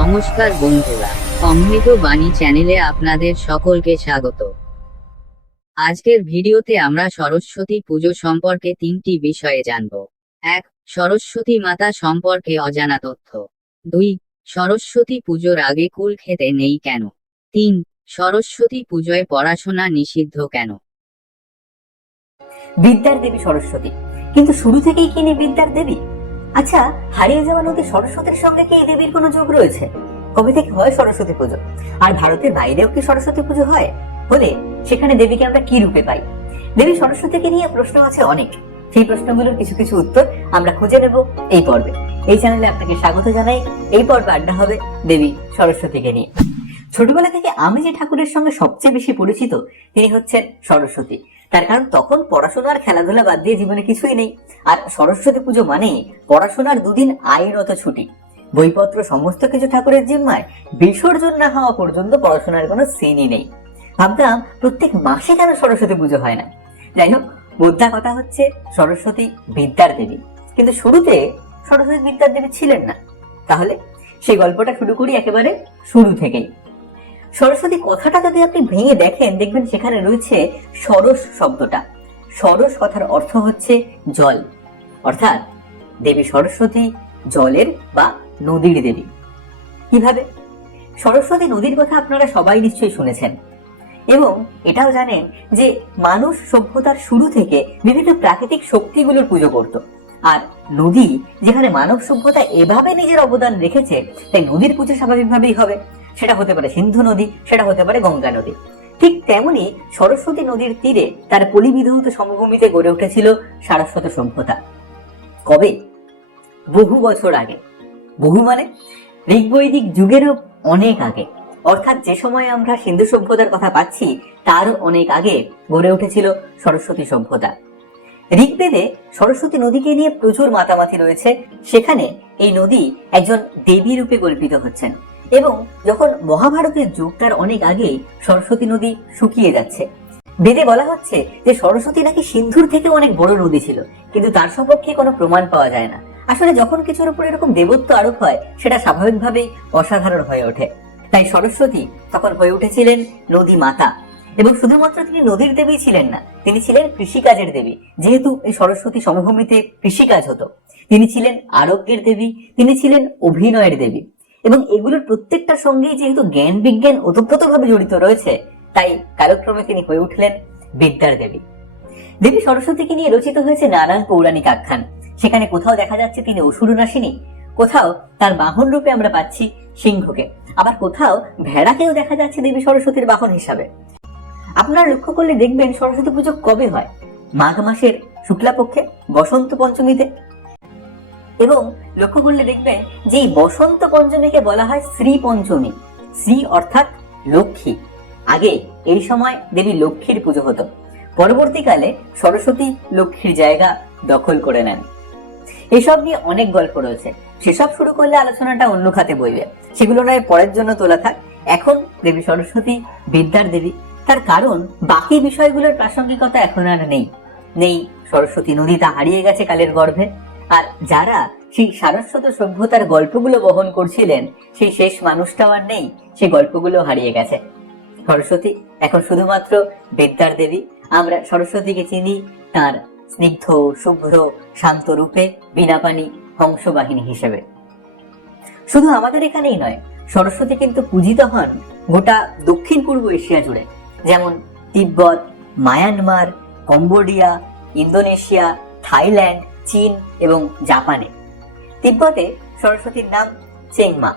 নমস্কার বন্ধুরা, অমৃত বাণী চ্যানেলে আপনাদের সকলকে স্বাগত। আজকের ভিডিওতে আমরা সরস্বতী পুজো সম্পর্কে 3টি বিষয়ে জানব। 1. সরস্বতী মাতা সম্পর্কে অজানা তথ্য। 2. সরস্বতী পুজোর আগে কুল খেতে নেই কেন। 3. সরস্বতী পুজোয় পড়াশোনা নিষিদ্ধ কেন। বিদ্যার দেবী সরস্বতী, কিন্তু শুরু থেকেই কি ইনি বিদ্যার দেবী? আচ্ছা, হারিয়ে যাওয়া নদী সরস্বতীর সঙ্গে কি এই দেবীর কোনো যোগ রয়েছে? কবে থেকে হয় সরস্বতী পুজো? আর ভারতের বাইরেও কি সরস্বতী পুজো হয়? হলে সেখানে দেবীকে আমরা কি রূপে পাই? দেবী সরস্বতীকে নিয়ে প্রশ্ন আছে অনেক। সেই প্রশ্নগুলোর কিছু কিছু উত্তর আমরা খুঁজে নেব এই পর্বে। এই চ্যানেলে আপনাকে স্বাগত জানাই। এই পর্বে আড্ডা হবে দেবী সরস্বতীকে নিয়ে। ছোটবেলা থেকে আমি যে ঠাকুরের সঙ্গে সবচেয়ে বেশি পরিচিত তিনি হচ্ছেন সরস্বতী। তার কারণ তখন পড়াশোনা আর খেলাধুলা বাদ দিয়ে জীবনে কিছুই নেই। আর সরস্বতী পুজো মানে পড়াশোনার দুদিন আইনত ছুটি, বইপত্র সমস্ত কিছু ঠাকুরের জিম্মায়, বিসর্জন না হওয়া পর্যন্ত পড়াশোনার কোনো সিনই নেই। ভাবতাম প্রত্যেক মাসে কেন সরস্বতী পুজো হয় না। যাই হোক, মোদ্দা কথা হচ্ছে সরস্বতী বিদ্যার দেবী, কিন্তু শুরুতে সরস্বতী বিদ্যার দেবী ছিলেন না। তাহলে সেই গল্পটা শুরু করি একেবারে শুরু থেকেই। সরস্বতী কথাটা যদি আপনি ভেঙে দেখেন, দেখবেন সেখানে রয়েছে সরস শব্দটা। সরস কথার অর্থ হচ্ছে জল, অর্থাৎ দেবী সরস্বতী জলের বা নদীর দেবী। কিভাবে? সরস্বতী নদীর কথা আপনারা সবাই নিশ্চয়ই শুনেছেন এবং এটাও জানেন যে মানুষ সভ্যতার শুরু থেকে বিভিন্ন প্রাকৃতিক শক্তিগুলোর পুজো করত। আর নদী যেখানে মানব সভ্যতা এভাবে নিজের অবদান রেখেছে, তাই নদীর পুজো স্বাভাবিকভাবেই হবে। সেটা হতে পারে সিন্ধু নদী, সেটা হতে পারে গঙ্গা নদী। ঠিক তেমনি সরস্বতী নদীর তীরে তার পলিবিধৌত সমভূমিতে গড়ে উঠেছিল সারস্বত সভ্যতা। কবে? বহু বছর আগে। বহু মানে ঋগ্বৈদিক যুগেরও অনেক আগে, অর্থাৎ যে সময় আমরা সিন্ধু সভ্যতার কথা পাচ্ছি তারও অনেক আগে গড়ে উঠেছিল সরস্বতী সভ্যতা। ঋগ্বেদে সরস্বতী নদীকে নিয়ে প্রচুর মাতামাতি রয়েছে। সেখানে এই নদী একজন দেবী রূপে কল্পিত হচ্ছেন এবং যখন মহাভারতের যুগ তার অনেক আগেই সরস্বতী নদী শুকিয়ে যাচ্ছে। বেদে বলা হচ্ছে যে সরস্বতী নাকি সিন্ধুর থেকে অনেক বড় নদী ছিল, কিন্তু তার সপক্ষে কোনো প্রমাণ পাওয়া যায় না। আসলে যখন কিছুর উপর এরকম দেবত্ব আরোপ হয়, সেটা স্বাভাবিকভাবেই অসাধারণ হয়ে ওঠে। তাই সরস্বতী তখন হয়ে উঠেছিলেন নদী মাতা। এবং শুধুমাত্র তিনি নদীর দেবী ছিলেন না, তিনি ছিলেন কৃষিকাজের দেবী। যেহেতু এই সরস্বতী সমভূমিতে কৃষিকাজ হতো, তিনি ছিলেন আরোগ্যের দেবী, তিনি ছিলেন অভিনয়ের দেবী। এবং এগুলোর প্রত্যেকটার সঙ্গেই যেহেতু জ্ঞান বিজ্ঞান ওতপ্রোতভাবে জড়িত রয়েছে, তাই কালক্রমে তিনি হয়ে উঠলেন বিদ্যার দেবী। দেবী সরস্বতীকে নিয়ে রচিত হয়েছে নানান পৌরাণিক আখ্যান। সেখানে কোথাও দেখা যাচ্ছে তিনি অসুরনাশিনী, কোথাও তার বাহন রূপে আমরা পাচ্ছি সিংহকে, আবার কোথাও ভেড়াকেও দেখা যাচ্ছে দেবী সরস্বতীর বাহন হিসাবে। আপনারা লক্ষ্য করলে দেখবেন সরস্বতী পুজো কবে হয়? মাঘ মাসের শুক্লাপক্ষে বসন্ত পঞ্চমীতে। এবং লক্ষ্য করলে দেখবেন যে এই বসন্ত পঞ্চমীকে বলা হয় শ্রী পঞ্চমী। শ্রী অর্থাৎ লক্ষ্মী। আগে এই সময় দেবী লক্ষ্মীর পুজো হতো, পরবর্তীকালে সরস্বতী লক্ষ্মীর জায়গা দখল করে নেন। এসব নিয়ে অনেক গল্প রয়েছে, সেসব শুরু করলে আলোচনাটা অন্য খাতে বইবে, সেগুলো নয় পরের জন্য তোলা থাক। এখন দেবী সরস্বতী বিদ্যার দেবী, তার কারণ বাকি বিষয়গুলোর প্রাসঙ্গিকতা এখন আর নেই। নেই সরস্বতী নদী, তা হারিয়ে গেছে কালের গর্ভে। আর যারা সেই সারস্বত সভ্যতার গল্পগুলো বহন করছিলেন, সেই শেষ মানুষটাও আর নেই, সেই গল্পগুলো হারিয়ে গেছে। সরস্বতী এখন শুধুমাত্র বিদ্যার দেবী। আমরা সরস্বতীকে চিনি তার স্নিগ্ধ শুভ্র শান্ত রূপে, বীণাপাণি হংসবাহিনী হিসেবে। শুধু আমাদের এখানেই নয়, সরস্বতী কিন্তু পূজিত হন গোটা দক্ষিণ পূর্ব এশিয়া জুড়ে, যেমন তিব্বত, মায়ানমার, কম্বোডিয়া, ইন্দোনেশিয়া, থাইল্যান্ড, চীন এবং জাপানে। তিব্বতে সরস্বতীর নাম চেংমা।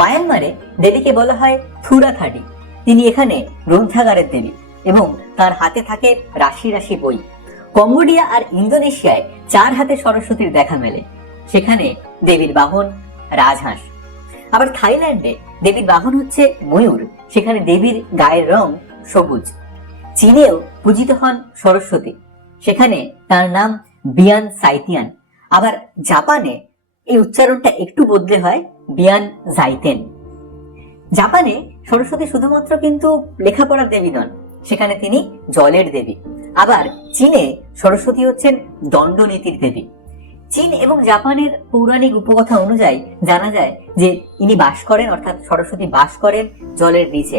মায়ানমারে দেবীকে বলা হয় থুরাথাডি। তিনি এখানে গ্রন্থাগারের দেবী এবং তার হাতে থাকে রাশি রাশি বই। কম্বোডিয়া আর ইন্দোনেশিয়ায় 4 হাতে সরস্বতীর দেখা মেলে। সেখানে দেবীর বাহন রাজহাঁস। আবার থাইল্যান্ডে দেবীর বাহন হচ্ছে ময়ূর, সেখানে দেবীর গায়ের রং সবুজ। চীনেও পূজিত হন সরস্বতী, সেখানে তার নাম বিয়ান সাইতিয়ান। আবার জাপানে এই উচ্চারণটা একটু বদলে হয় বিয়ান জাইতেন। জাপানে সরস্বতী শুধুমাত্র কিন্তু লেখাপড়ার দেবী নন, সেখানে তিনি জলের দেবী। আবার চীনে সরস্বতী হচ্ছেন দণ্ডনীতির দেবী। চীন এবং জাপানের পৌরাণিক উপকথা অনুযায়ী জানা যায় যে ইনি বাস করেন, অর্থাৎ সরস্বতী বাস করেন জলের নিচে।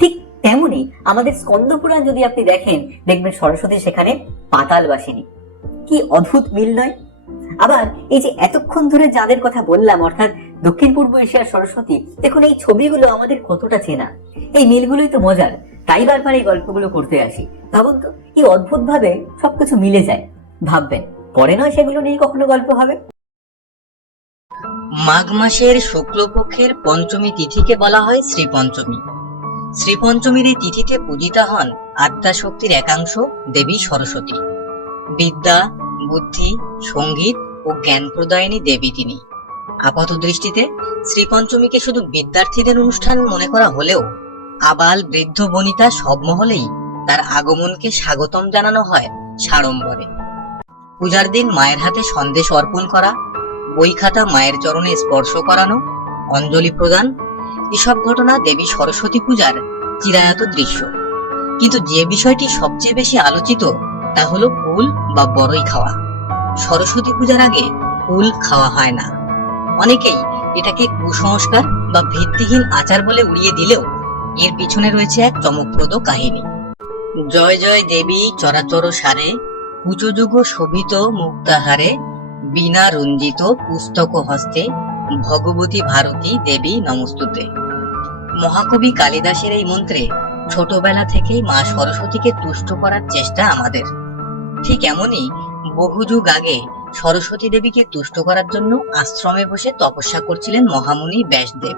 ঠিক তেমনি আমাদের স্কন্দ পুরাণ যদি আপনি দেখেন, দেখবেন সরস্বতী সেখানে পাতালবাসিনী। কি অদ্ভুত মিল নয়? আবার এই যে এতক্ষণ ধরে যাদের কথা বললাম, অর্থাৎ দক্ষিণ পূর্ব এশিয়ার সরস্বতী, দেখুন এই ছবিগুলো আমাদের কতটা চেনা। এই মিলগুলোই তো মজার, তাই বারবার এই গল্পগুলো করতে আসি। ভাবুন তো, কি অদ্ভুত ভাবে সবকিছু মিলে যায়। ভাববেন পরে নয় সেগুলো নিয়ে কখনো গল্প হবে। মাঘ মাসের শুক্লপক্ষের পঞ্চমী তিথিকে বলা হয় শ্রীপঞ্চমী। শ্রীপঞ্চমীর এই তিথিতে পূজিতা হন আদ্যাশক্তির একাংশ দেবী সরস্বতী। বিদ্যা, বুদ্ধি, সঙ্গীত ও জ্ঞান প্রদায়িনী দেবী তিনি। আপাত দৃষ্টিতে শ্রীপঞ্চমীকে শুধু বিদ্যার্থীদের অনুষ্ঠান মনে করা হলেও আবাল বৃদ্ধ বনিতা সব মহলেই তার আগমনকে স্বাগতম জানানো হয় সাড়ম্বরে। পূজার দিন মায়ের হাতে সন্দেশ অর্পণ করা, বই খাতা মায়ের চরণে স্পর্শ করানো, অঞ্জলি প্রদান, এসব ঘটনা দেবী সরস্বতী পূজার চিরায়ত দৃশ্য। কিন্তু যে বিষয়টি সবচেয়ে বেশি আলোচিত তা হলো কুল বা বরই খাওয়া। সরস্বতী পূজার আগে কুল খাওয়া হয় না। অনেকেই এটাকে কুসংস্কার বা ভিত্তিহীন আচার বলে উড়িয়ে দিলেও এর পিছনে রয়েছে এক চমকপ্রদ কাহিনী। জয় জয় দেবী চরাচর সারে, কুচযুগ শোভিত মুক্তাহারে, বীণা রঞ্জিত পুস্তক হস্তে, ভগবতী ভারতী দেবী নমস্তুতে। মহাকবি কালিদাসের এই মন্ত্রে ছোটবেলা থেকেই মা সরস্বতীকে তুষ্ট করার চেষ্টা আমাদের। ঠিক এমনই বহু যুগ আগে সরস্বতী দেবীকে তুষ্ট করার জন্য আশ্রমে বসে তপস্যা করছিলেন মহামুনি ব্যাসদেব।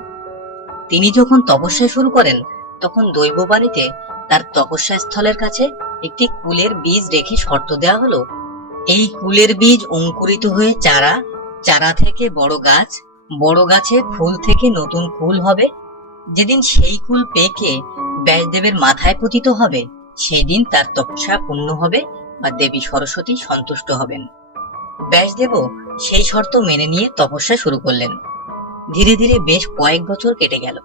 তিনি যখন তপস্যা শুরু করেন তখন দৈববাণীতে তার তপস্যা স্থলের কাছে একটি কুলের বীজ রেখে শর্ত দেওয়া হলো, এই কুলের বীজ অঙ্কুরিত হয়ে চারা, চারা থেকে বড় গাছ, বড় গাছে ফুল থেকে নতুন কুল হবে। যেদিন সেই কুল পেকে ব্যাসদেবের মাথায় পতিত হবে সেই দিন তার তপস্যা পূর্ণ হবে বা দেবী সরস্বতী সন্তুষ্ট হবেন। ব্যাসদেবও সেই শর্ত মেনে নিয়ে তপস্যা শুরু করলেন। ধীরে ধীরে বেশ কয়েক বছর কেটে গেল।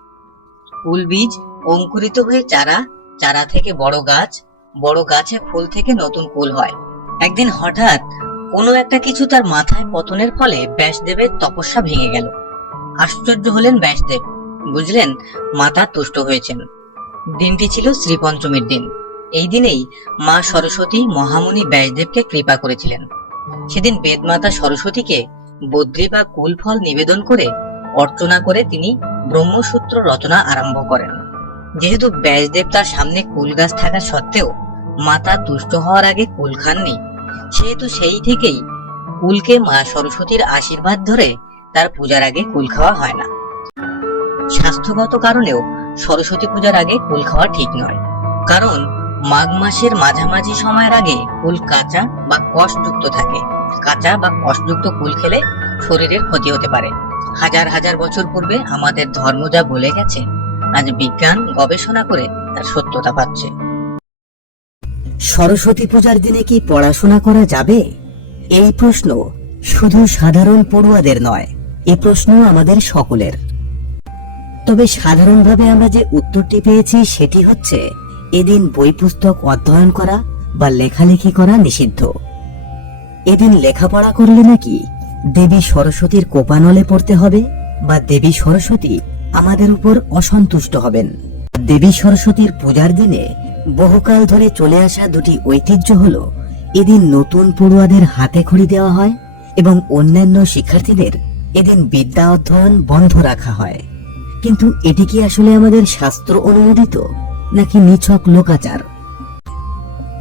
কুল বীজ অঙ্কুরিত হয়ে চারা, চারা থেকে বড় গাছ, বড় গাছে ফুল থেকে নতুন কুল হয়। একদিন হঠাৎ কোনো একটা কিছু তার মাথায় পতনের ফলে ব্যাসদেবের তপস্যা ভেঙে গেল। আশ্চর্য হলেন ব্যাসদেব, বুঝলেন মাতা তুষ্ট হয়েছেন। দিনটি ছিল শ্রীপঞ্চমীর দিন। এই দিনেই মা সরস্বতী মহামুনি ব্যাসদেবকে কৃপা করেছিলেন। সেদিন বেদমাতা সরস্বতীকে বদ্রী বা কুল ফল নিবেদন করে অর্চনা করে তিনি ব্রহ্মসূত্র রচনা আরম্ভ করেন। যেহেতু ব্যাসদেব তার সামনে কুল গাছ থাকা সত্ত্বেও মাতা তুষ্ট হওয়ার আগে কুল খাননি, সেহেতু সেই থেকেই কুলকে মা সরস্বতীর আশীর্বাদ ধরে তার পূজার আগে কুল খাওয়া হয় না। স্বাস্থ্যগত কারণেও সরস্বতী পূজার আগে কুল খাওয়া ঠিক নয়, কারণ মাঘ মাসের মাঝামাঝি সময়ের আগে কুল কাঁচা বা কষযুক্ত থাকে। কাঁচা বা কষযুক্ত কুল খেলে শরীরের ক্ষতি হতে পারে। হাজার হাজার বছর পূর্বে আমাদের ধর্ম যা বলে গেছে, আজ বিজ্ঞান গবেষণা করে তার সত্যতা পাচ্ছে। সরস্বতী পূজার দিনে কি পড়াশোনা করা যাবে? এই প্রশ্ন শুধু সাধারণ পড়ুয়াদের নয়, এই প্রশ্ন আমাদের সকলের। তবে সাধারণভাবে আমরা যে উত্তরটি পেয়েছি সেটি হচ্ছে, এদিন বই পুস্তক অধ্যয়ন করা বা লেখালেখি করা নিষিদ্ধ। এদিন লেখাপড়া করলে নাকি দেবী সরস্বতীর কোপানলে পড়তে হবে বা দেবী সরস্বতী আমাদের উপর অসন্তুষ্ট হবেন। দেবী সরস্বতীর পূজার দিনে বহুকাল ধরে চলে আসা দুটি ঐতিহ্য হলো, এদিন নতুন পড়ুয়াদের হাতে খড়ি দেওয়া হয় এবং অন্যান্য শিক্ষার্থীদের এদিন বিদ্যা অধ্যয়ন বন্ধ রাখা হয়। কিন্তু এটি কি আসলে আমাদের শাস্ত্র অনুমোদিত নাকি নিছক লোকাচার?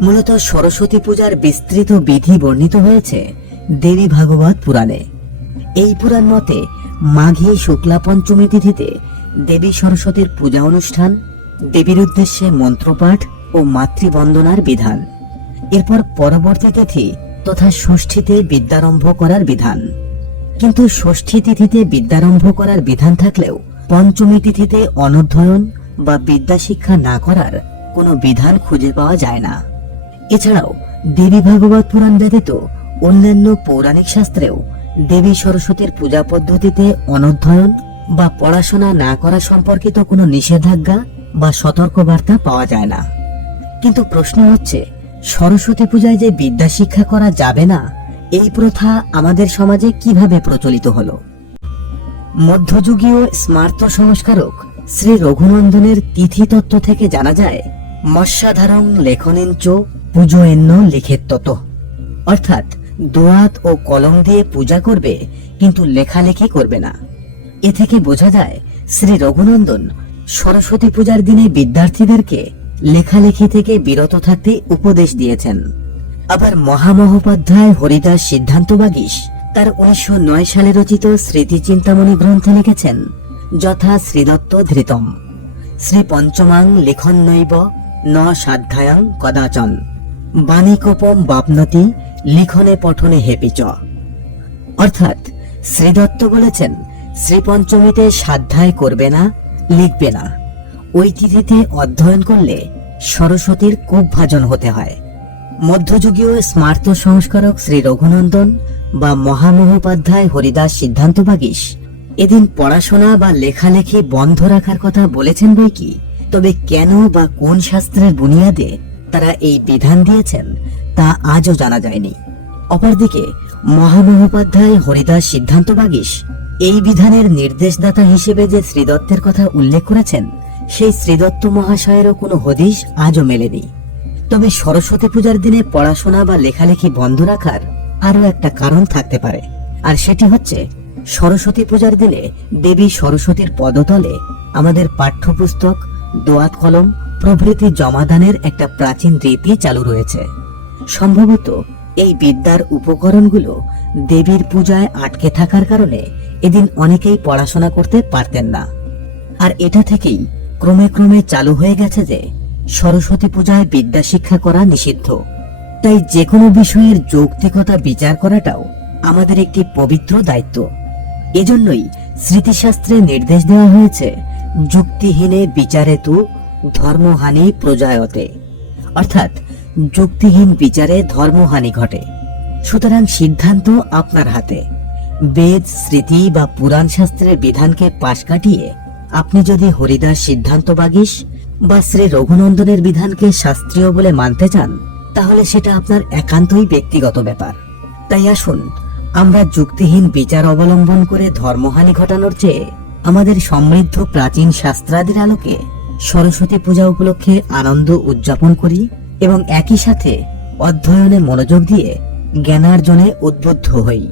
মূলত সরস্বতী পূজার বিস্তৃত বিধি বর্ণিত হয়েছে দেবী ভাগবত পুরাণে। এই পুরাণ মতে মাঘী শুক্লা পঞ্চমী তিথিতে দেবী সরস্বতীর পূজা অনুষ্ঠান, দেবীর উদ্দেশ্যে মন্ত্রপাঠ ও মাতৃবন্দনার বিধান। এরপর পরবর্তী তিথি তথা ষষ্ঠীতে বিদ্যারম্ভ করার বিধান। কিন্তু ষষ্ঠী তিথিতে বিদ্যারম্ভ করার বিধান থাকলেও পঞ্চমী তিথিতে অনধ্যয়ন বা বিদ্যা শিক্ষা না করার কোনো বিধান খুঁজে পাওয়া যায় না। এছাড়াও দেবী ভাগবত পুরাণ ব্যতীত অন্যান্য পৌরাণিক শাস্ত্রেও দেবী সরস্বতীর পূজা পদ্ধতিতে অনধ্যয়ন বা পড়াশোনা না করা সম্পর্কিত কোনো নিষেধাজ্ঞা বা সতর্কবার্তা পাওয়া যায় না। কিন্তু প্রশ্ন হচ্ছে, সরস্বতী পূজায় যে বিদ্যা শিক্ষা করা যাবে না, এই প্রথা আমাদের সমাজে কিভাবে প্রচলিত হলো? মধ্যযুগীয় স্মার্ত সংস্কারক শ্রী রঘুনন্দনের তিথি তত্ত্ব থেকে জানা যায়, মৎস্যাধারং লেখনেঞ্চ পুজোয়েন্ন লিখেত্তত, অর্থাৎ দোয়াত ও কলম দিয়ে পূজা করবে কিন্তু লেখালেখি করবে না। এ থেকে বোঝা যায় শ্রী রঘুনন্দন সরস্বতী পূজার দিনে বিদ্যার্থীদেরকে লেখালেখি থেকে বিরত থাকতে উপদেশ দিয়েছেন। আবার মহামহোপাধ্যায় হরিদাস সিদ্ধান্ত বাগীশ তার 1909 সালে রচিত স্মৃতিচিন্তামণি গ্রন্থে লিখেছেন, যথা শ্রীদত্ত ধৃতম শ্রী পঞ্চমাং লিখন্নৈব ন সাধ্যায়াং কদাচন বাণীকোপম বাপনতি লিখনে পঠনে হেপিচ। অর্থাৎ শ্রীদত্ত বলেছেন, শ্রী পঞ্চমীতে সাধ্যায় করবে না, লিখবে না। ওই তিথিতে অধ্যয়ন করলে সরস্বতীর কূপ ভাজন হতে হয়। মধ্যযুগীয় স্মার্ত সংস্কারক শ্রী রঘুনন্দন বা মহামহোপাধ্যায় হরিদাস সিদ্ধান্ত বাগীশ এদিন পড়াশোনা বা লেখালেখি বন্ধ রাখার কথা বলেছেন বই কি, তবে কেন বা কোন শাস্ত্রের বুনিয়াদে তারা এই বিধান দিয়েছেন তা আজও জানা যায়নি। অপরদিকে মহামহোপাধ্যায় হরিদাস সিদ্ধান্ত বাগীশ এই বিধানের নির্দেশদাতা হিসেবে যে শ্রীদত্তের কথা উল্লেখ করেছেন, সেই শ্রীদত্ত মহাশয়েরও কোনো হদিশ আজও মেলেনি। তবে সরস্বতী পূজার দিনে পড়াশোনা বা লেখালেখি বন্ধ রাখার আরো একটা কারণ থাকতে পারে, আর সেটি হচ্ছে সরস্বতী পূজার দিনে দেবী সরস্বতীর পদতলে আমাদের পাঠ্যপুস্তক, দোয়াত কলম প্রভৃতি জমাদানের একটা প্রাচীন রীতি চালু রয়েছে। সম্ভবত এই বিদ্যার উপকরণগুলো দেবীর পূজায় আটকে থাকার কারণে এদিন অনেকেই পড়াশোনা করতে পারতেন না। আর এটা থেকেই ক্রমে ক্রমে চালু হয়ে গেছে যে সরস্বতী পূজায় বিদ্যা শিক্ষা করা নিষিদ্ধ। তাই যে কোনো বিষয়ের যৌক্তিকতা বিচার করাটাও আমাদের একটি পবিত্র দায়িত্ব। এজন্যই স্মৃতিশাস্ত্রে নির্দেশ দেওয়া হয়েছে, যুক্তিহীনে বিচারেতু ধর্মহানি প্রজায়তে, অর্থাৎ যুক্তিহীন বিচারে ধর্মহানি ঘটে। সুতরাং সিদ্ধান্ত আপনার হাতে। বেদ, স্মৃতি বা পুরাণ শাস্ত্রের বিধানকে পাশ কাটিয়ে আপনি যদি হরিদাস সিদ্ধান্ত বাগীশ বা শ্রী রঘুনন্দনের বিধানকে শাস্ত্রীয় বলে মানতে চান, তাহলে সেটা আপনার একান্তই ব্যক্তিগত ব্যাপার। তাই আসুন আমরা যুক্তিহীন বিচার অবলম্বন করে ধর্মহানি ঘটানোর চেয়ে আমাদের সমৃদ্ধ প্রাচীন শাস্ত্রাদির আলোকে সরস্বতী পূজা উপলক্ষে আনন্দ উদযাপন করি এবং একই সাথে অধ্যয়নে মনোযোগ দিয়ে জ্ঞানার্জনে উদ্বুদ্ধ হই।